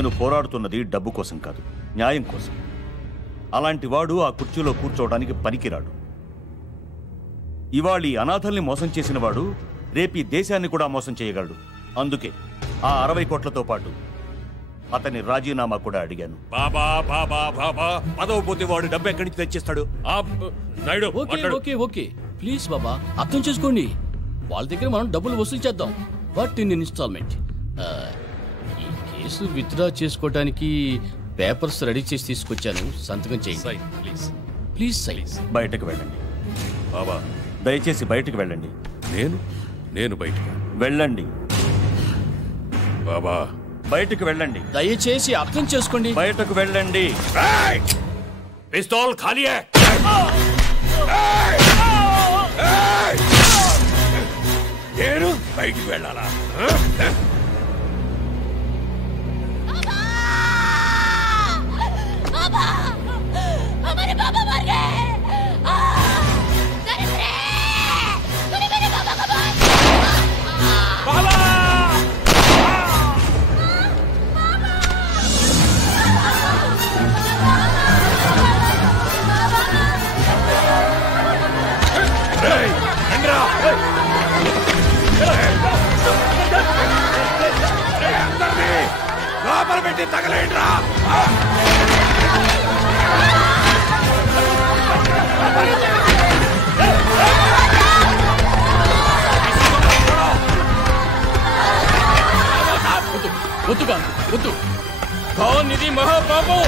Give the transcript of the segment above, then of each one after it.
నేను పోరాడుతున్నది డబ్బు కోసం కాదు, న్యాయం కోసం. అలాంటి వాడు ఆ కుర్చీలో కూర్చోవడానికి పనికిరాడు. ఇవాళ ఈ అనాథల్ని మోసం చేసిన వాడు రేపీ దేశాన్ని కూడా మోసం చేయగలడు. అందుకే ఆ 60 కోట్లతో పాటు అతని రాజీనామా కూడా అడిగాను. బాబా బాబా బాబా పదవి పోతే వాడు డబ్బు ఎక్కడి నుంచి తెచ్చిస్తాడు? ఓకే ప్లీజ్ బాబా, అర్థం చేసుకోండి. వాళ్ళ దగ్గర మనం డబ్బులు వసూలు చేద్దాం. What in installment. ఈ కేసు విత్డ్రా చేసుకోవడానికి పేపర్స్ రెడీ చేసి తీసుకొచ్చాను. సంతకం చేయండి ప్లీజ్. సైజ్ బయటకు వెళ్ళండి బాబా, దయచేసి బయటకు వెళ్ళండి. నేను బయటకు వెళ్ళండి బాబా, బయటకు వెళ్ళండి. దయచేసి అర్థం చేసుకోండి. బయటకు వెళ్ళండి. పిస్తోల్ ఖాళీ హై. నేను బయటికి వెళ్ళాలా? లోపల పెట్టి తగలేండ్రా. వద్దు కౌన్ ఇది మహాపాపం.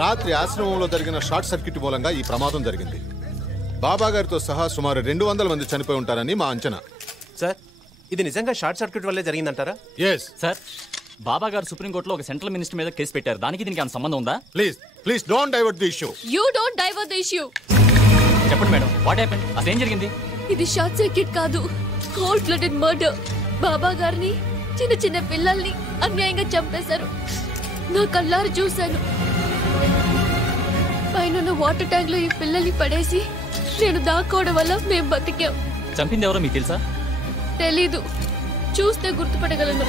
రాత్రి ఆశ్రమంలో జరిగిన షార్ట్ సర్క్యూట్ మూలంగా ఈ ప్రమాదం జరిగింది. బాబా గారితో సహా సుమారు 200 మంది చనిపోయి ఉంటారని మా అంచనా. సార్, ఇది నిజంగా షార్ట్ సర్క్యూట్ వల్లే జరిగిందంటారా? yes సార్, బాబా గారు సుప్రీంకోర్టులో ఒక సెంట్రల్ మినిస్టర్ మీద కేసు పెట్టారు. దానికి దీనికి ఏమైనా సంబంధం ఉందా? Please don't divert the issue. You don't divert the issue. చెప్పండి మేడం, వాట్ హ్యాపెండ్? అసలు ఏం జరిగింది? ఇది షార్ట్ సర్క్యూట్ కాదు, కోల్డ్ బ్లడెడ్ మర్డర్. బాబా గారిని, చిన్న చిన్న పిల్లల్ని అన్యాయంగా చంపేశారు. నా కళ్ళారు చూశాను. పైన వాటర్ ట్యాంక్ లో ఈ పిల్లల్ని పడేసి నేను దాక్కోవడం వల్ల మేము బతికాం. చంపింది ఎవరో మీకు తెలుసా? తెలీదు, చూస్తే గుర్తుపట్టగలను.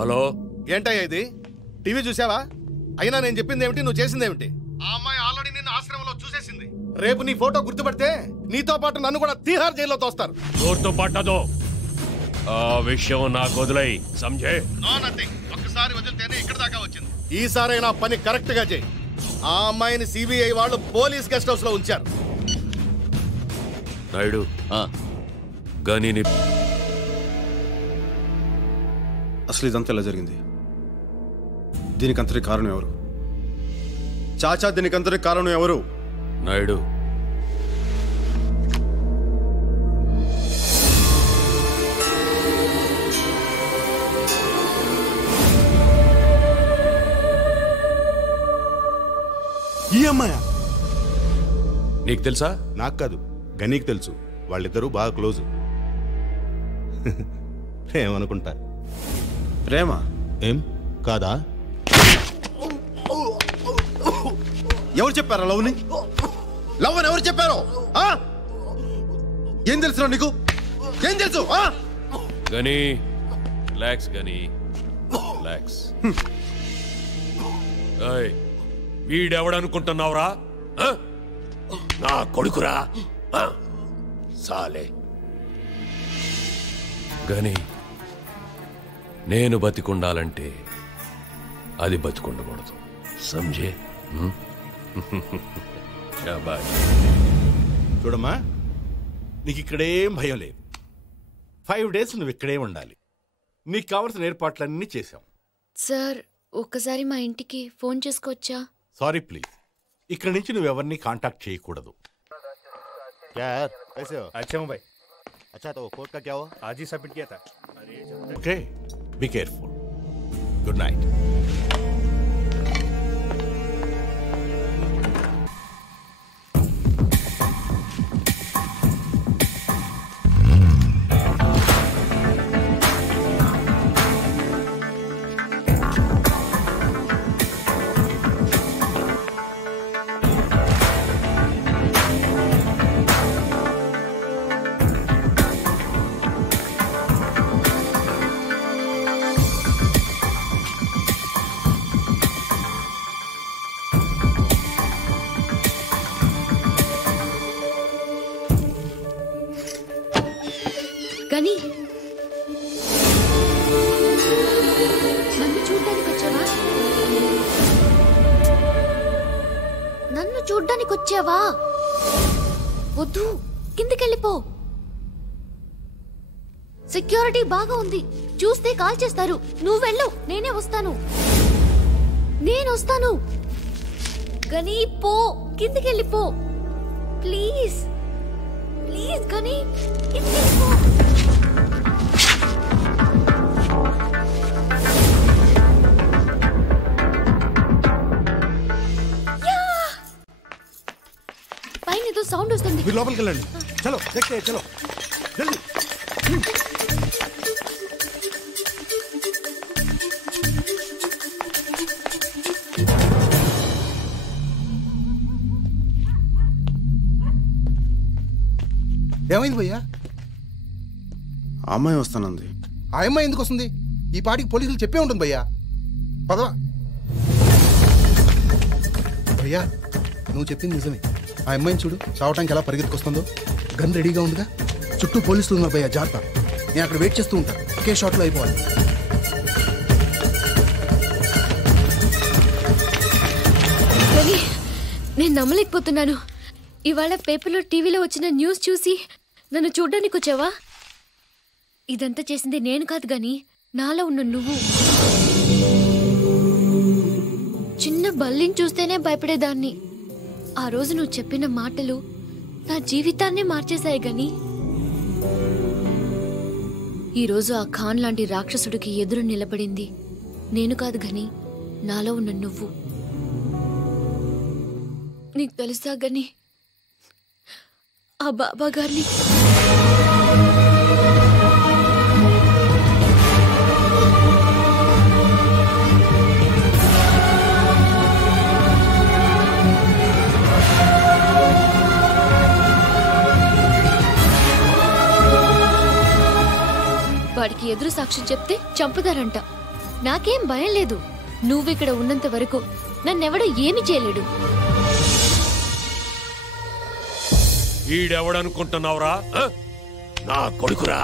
హలో, ఏంటయ్యా ఇది? టీవీ చూసావా? అయినా నేను చెప్పింది ఏమిటి, నువ్వు చేసింది ఏమిటి? ఆ అమ్మాయి ఆల్రెడీ నిన్ను ఆశ్రమంలో చూసేసింది. రేపు నీ ఫోటో గుర్తుపడితే నీతో పాటు నన్ను కూడా తీహార్ జైల్లో తోస్తారు. గుర్తుపట్టదు. ఆ విషయం నాకు వదిలేయ్, సంజయ్. No nothing. ఒక్కసారి వదిలితేనే ఇక్కడ దాకా వచ్చింది. ఈసారైనా పని కరెక్ట్ గా చేయి. ఆ అమ్మాయిని సిబిఐ వాళ్ళు పోలీస్ గెస్ట్ హౌస్ లో ఉంచారు. నాయుడు, గనీని అసలు ఇదంతా ఎలా జరిగింది? దీనికంతటి కారణం ఎవరు? చాచా, దీనికంతటి కారణం ఎవరు? నాయుడు, ఈ అమ్మాయా? నీకు తెలుసా? నాకు కాదు, గనీకి తెలుసు. వాళ్ళిద్దరూ బాగా క్లోజ్. ప్రేమనుకుంటా. ప్రేమ? ఏం కాదా? ఎవరు చెప్పారా లవ్ని? లవ్ అని ఎవరు చెప్పారో? ఏం తెలుసు నీకు? ఏం తెలుసు? గనీ, రిలాక్స్ గనీ, రిలాక్స్. వీడెవడనుకుంటున్నావురా? నా కొడుకురా. సాలే గని నేను బతికుండాలంటే అది బతికుండకూడదు సమझे శాబాష్ చూడమ్మా, నీకు ఇక్కడేం భయం లేదు. 5 days నువ్వు ఇక్కడే ఉండాలి. నీకు కావలసిన ఏర్పాట్లన్నీ చేశాం. సార్ ఒక్కసారి మా ఇంటికి ఫోన్ చేసుకోవచ్చా? సారీ ప్లీజ్, ఇక్కడి నుంచి నువ్వు ఎవరిని కాంటాక్ట్ చేయకూడదు. Okay, be careful. Good night. కానీ నన్ను చూడ్డానికి వచ్చావా? నన్ను చూడ్డానికి వచ్చావా? వద్దు, కిందికెళ్ళిపో. సెక్యూరిటీ బాగా ఉంది, చూస్తే కాల్ చేస్తారు. నువ్వు వెళ్ళు, నేనే వస్తాను. నేను వస్తాను. కానీ పో, కిందికెళ్ళిపో ప్లీజ్. ప్లీజ్ కానీ కిందికెళ్ళిపో. పైన ఏదో సౌండ్ వస్తుంది. మీరు లోపలికి వెళ్ళండి. చలో देखते हैं, చలో జల్దీ. ఏమైంది భయ్యా? అమ్మాయి వస్తానంది. ఆ అమ్మాయి ఎందుకు వస్తుంది? ఈ పాటికి పోలీసులు చెప్పే ఉంటుంది భయ్యా. పదవా భయ్యా, నువ్వు చెప్పింది నిజమే. ఆ అమ్మాయిని చూడు, చావటానికి ఎలా పరిగెత్తుకొస్తుందో. గన్ రెడీగా ఉందిగా. చుట్టూ పోలీసులు ఉన్నారు భయ్యా, జాగ్రత్త. నేను అక్కడ వెయిట్ చేస్తూ ఉంటా. ఒకే షాట్లో అయిపోవాలి. కానీ నేను నమ్మలేకపోతున్నాను. ఇవాళ పేపర్లో టీవీలో వచ్చిన న్యూస్ చూసి నన్ను చూడ్డానికి వచ్చావా? ఇదంతా చేసింది నేను కాదు గాని నాలో ఉన్న నువ్వు. చిన్న బల్లిని చూస్తేనే భయపడేదాన్ని. ఆ రోజు నువ్వు చెప్పిన మాటలు నా జీవితాన్నే మార్చేశాయి గాని ఈరోజు ఆ ఖాన్ లాంటి రాక్షసుడికి ఎదురు నిలబడింది నేను కాదు గాని నాలో ఉన్న నువ్వు. నీకు తెలుసా గాని ఆ బాబా గారిని వాడికి ఎదురు సాక్ష్యం చెప్తే చంపుతారంట. నాకేం భయం లేదు. నువ్విక్కడ ఉన్నంత వరకు నన్నెవడో ఏమి చేయలేడు. ఈడెవడనుకుంటున్నావురా? నా కొడుకురా.